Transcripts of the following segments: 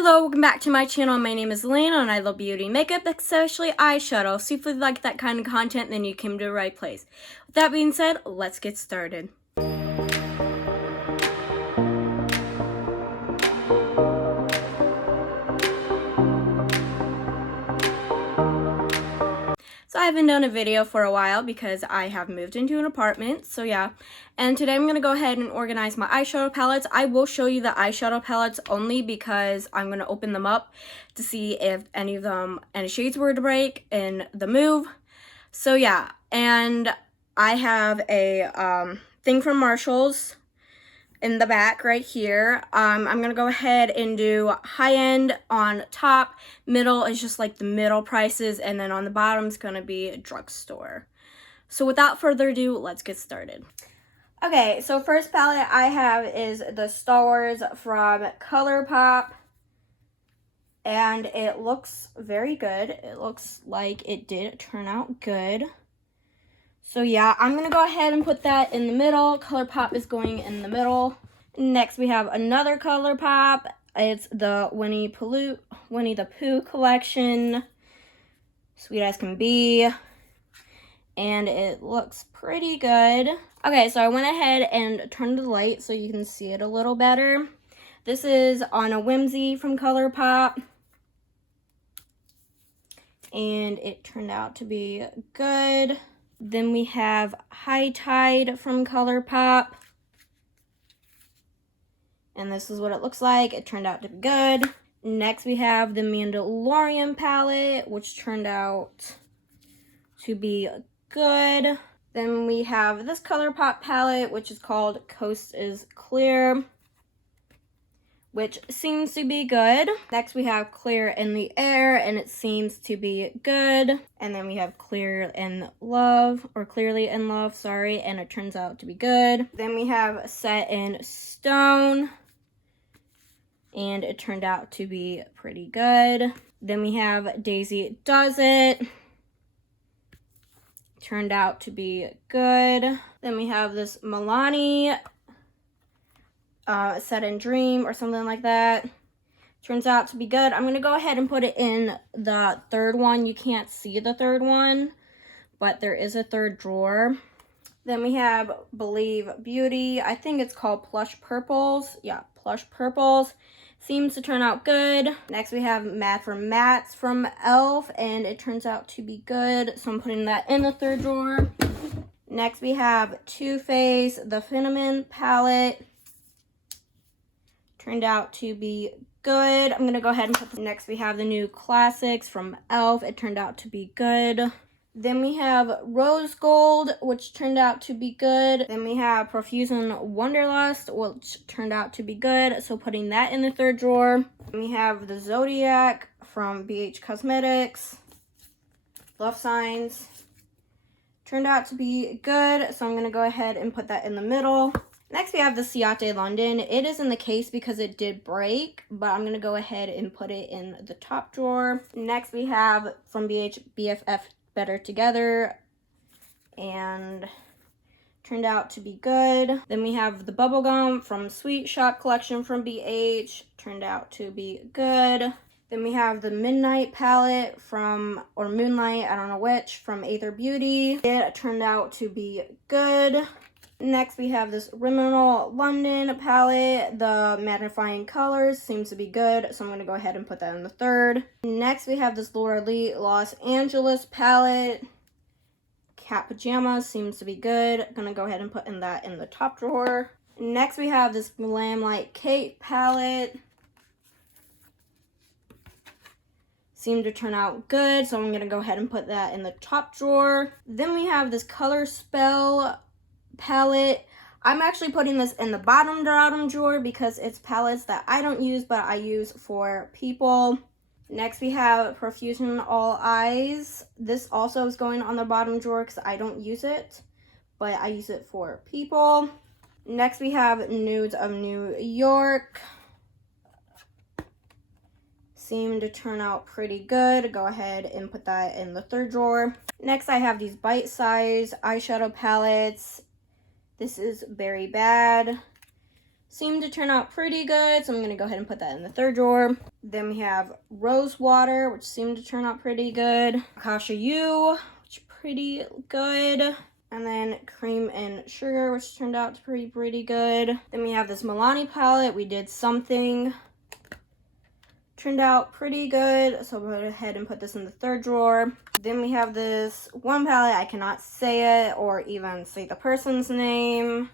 Hello, welcome back to my channel. My name is Lena and I love beauty and makeup, especially eyeshadow. So if you like that kind of content, then you came to the right place. With that being said, let's get started. So I haven't done a video for a while because I have moved into an apartment, so yeah. And today I'm going to go ahead and organize my eyeshadow palettes. I will show you the eyeshadow palettes only because I'm going to open them up to see if any shades were to break in the move. So yeah, and I have a thing from Marshall's in the back right here. I'm gonna go ahead and do high end on top, middle is just like the middle prices, and then on the bottom is gonna be a drugstore. So without further ado, let's get started. Okay, so first palette I have is the Star Wars from ColourPop, and it looks very good. It looks like it did turn out good. So yeah, I'm going to go ahead and put that in the middle. ColourPop is going in the middle. Next, we have another ColourPop. It's the Winnie the Pooh collection. Sweet as can be. And it looks pretty good. Okay, so I went ahead and turned the light so you can see it a little better. This is on a Whimsy from ColourPop. And it turned out to be good. Then we have High Tide from ColourPop. And this is what it looks like. It turned out to be good. Next we have the Mandalorian palette, which turned out to be good. Then we have this ColourPop palette, which is called Coast is Clear, which seems to be good. Next we have Clear in the Air, and it seems to be good. And then we have Clearly in Love, sorry, and it turns out to be good. Then we have Set in Stone, and it turned out to be pretty good. Then we have Daisy Does It. Turned out to be good. Then we have this Milani, Set in Dream or something like that. Turns out to be good. I'm going to go ahead and put it in the third one. You can't see the third one, but there is a third drawer. Then we have Believe Beauty. I think it's called Plush Purples. Yeah, Plush Purples. Seems to turn out good. Next we have Matte for Mattes from e.l.f. and it turns out to be good. So I'm putting that in the third drawer. Next we have Too Faced, the Cinnamon palette. Turned out to be good. I'm going to go ahead and put this. Next we have the new Classics from e.l.f. It turned out to be good. Then we have Rose Gold, which turned out to be good. Then we have Profusion Wonderlust, which turned out to be good. So putting that in the third drawer. Then we have the Zodiac from BH Cosmetics. Love Signs. Turned out to be good. So I'm going to go ahead and put that in the middle. Next, we have the Ciate London. It is in the case because it did break, but I'm going to go ahead and put it in the top drawer. Next, we have from BH BFF Better Together, and turned out to be good. Then we have the Bubblegum from Sweet Shop collection from BH. Turned out to be good. Then we have the Midnight palette or Moonlight, I don't know which, from Aether Beauty. It turned out to be good. Next, we have this Rimmel London palette. The magnifying colors seems to be good, so I'm going to go ahead and put that in the third. Next, we have this Laura Lee Los Angeles palette. Cat Pajamas seems to be good. I'm going to go ahead and put that in the top drawer. Next, we have this Glam Light Kate palette. Seemed to turn out good, so I'm going to go ahead and put that in the top drawer. Then we have this Color Spell palette. I'm actually putting this in the bottom drawer because it's palettes that I don't use, but I use for people. Next we have Profusion All Eyes. This also is going on the bottom drawer because I don't use it, but I use it for people. Next we have Nudes of New York. Seemed to turn out pretty good. Go ahead and put that in the third drawer. Next I have these bite-sized eyeshadow palettes. This is Very Bad. seemed to turn out pretty good, so I'm going to go ahead and put that in the third drawer. Then we have Rose Water, which seemed to turn out pretty good. Akasha U, which pretty good. And then Cream and Sugar, which turned out to be pretty good. Then we have this Milani palette. We did something. Turned out pretty good, so I'll go ahead and put this in the third drawer. Then we have this one palette. I cannot say it or even say the person's name.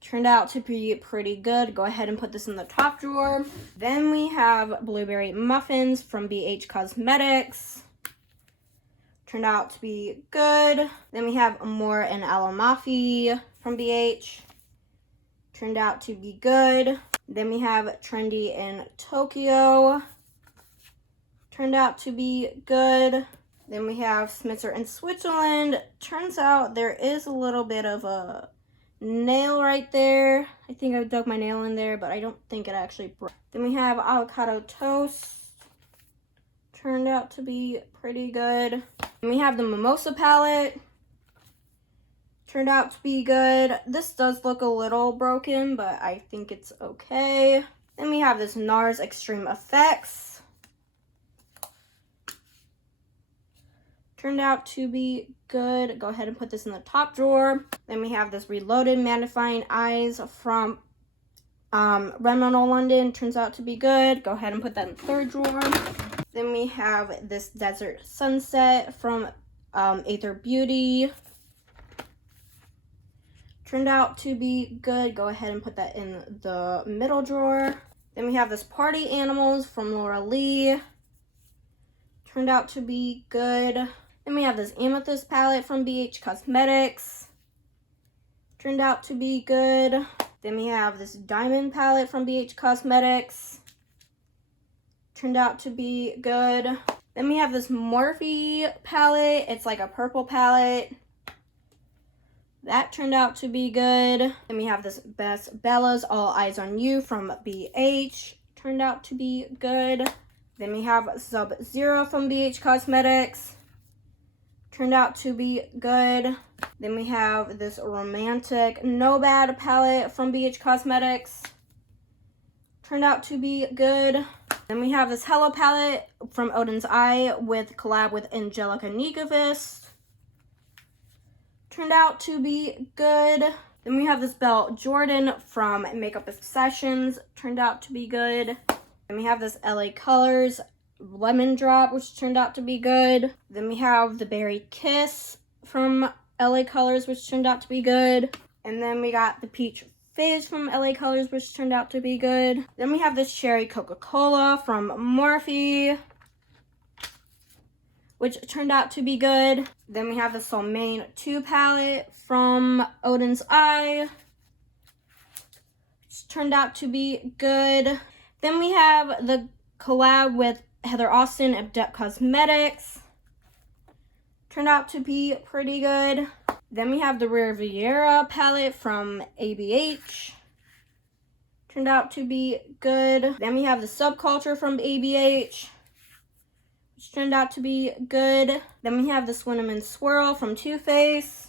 Turned out to be pretty good. Go ahead and put this in the top drawer. Then we have Blueberry Muffins from BH Cosmetics. Turned out to be good. Then we have Amore and Alamafi from BH. Turned out to be good. Then we have Trendy in Tokyo. Turned out to be good. Then we have Smitzer in Switzerland. Turns out there is a little bit of a nail right there. I think I dug my nail in there, but I don't think it actually broke. Then we have Avocado Toast. Turned out to be pretty good. And we have the Mimosa palette. Turned out to be good. This does look a little broken, but I think it's okay. Then we have this NARS Extreme Effects. Turned out to be good. Go ahead and put this in the top drawer. Then we have this Reloaded Magnifying Eyes from Remnant London. Turns out to be good. Go ahead and put that in the third drawer. Then we have this Desert Sunset from Aether Beauty. Turned out to be good. Go ahead and put that in the middle drawer. Then we have this Party Animals from Laura Lee. Turned out to be good. Then we have this Amethyst palette from BH Cosmetics. Turned out to be good. Then we have this Diamond palette from BH Cosmetics. Turned out to be good. Then we have this Morphe palette. It's like a purple palette. That turned out to be good. Then we have this Best Bella's All Eyes on You from BH. Turned out to be good. Then we have Sub-Zero from BH Cosmetics. Turned out to be good. Then we have this Romantic No Bad palette from BH Cosmetics. Turned out to be good. Then we have this Hello palette from Odin's Eye with collab with Angelica Nikavist. Turned out to be good. Then we have this Belle Jordan from Makeup Obsessions. Turned out to be good. Then we have this LA Colors Lemon Drop, which turned out to be good. Then we have the Berry Kiss from LA Colors, which turned out to be good. And then we got the Peach Fizz from LA Colors, which turned out to be good. Then we have this Cherry Coca-Cola from Morphe, which turned out to be good. Then we have the Soulmane 2 palette from Odin's Eye, which turned out to be good. Then we have the collab with Heather Austin at Dep Cosmetics. Turned out to be pretty good. Then we have the Riviera palette from ABH. Turned out to be good. Then we have the Subculture from ABH, which turned out to be good. Then we have the Cinnamon Swirl from Too Faced.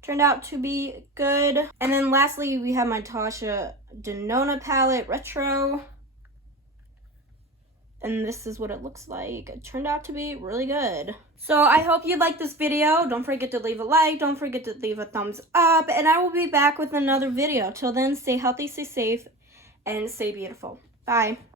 Turned out to be good. And then lastly, we have my Tasha Denona palette Retro. And this is what it looks like. It turned out to be really good. So I hope you liked this video. Don't forget to leave a like. Don't forget to leave a thumbs up. And I will be back with another video. Till then, stay healthy, stay safe, and stay beautiful. Bye.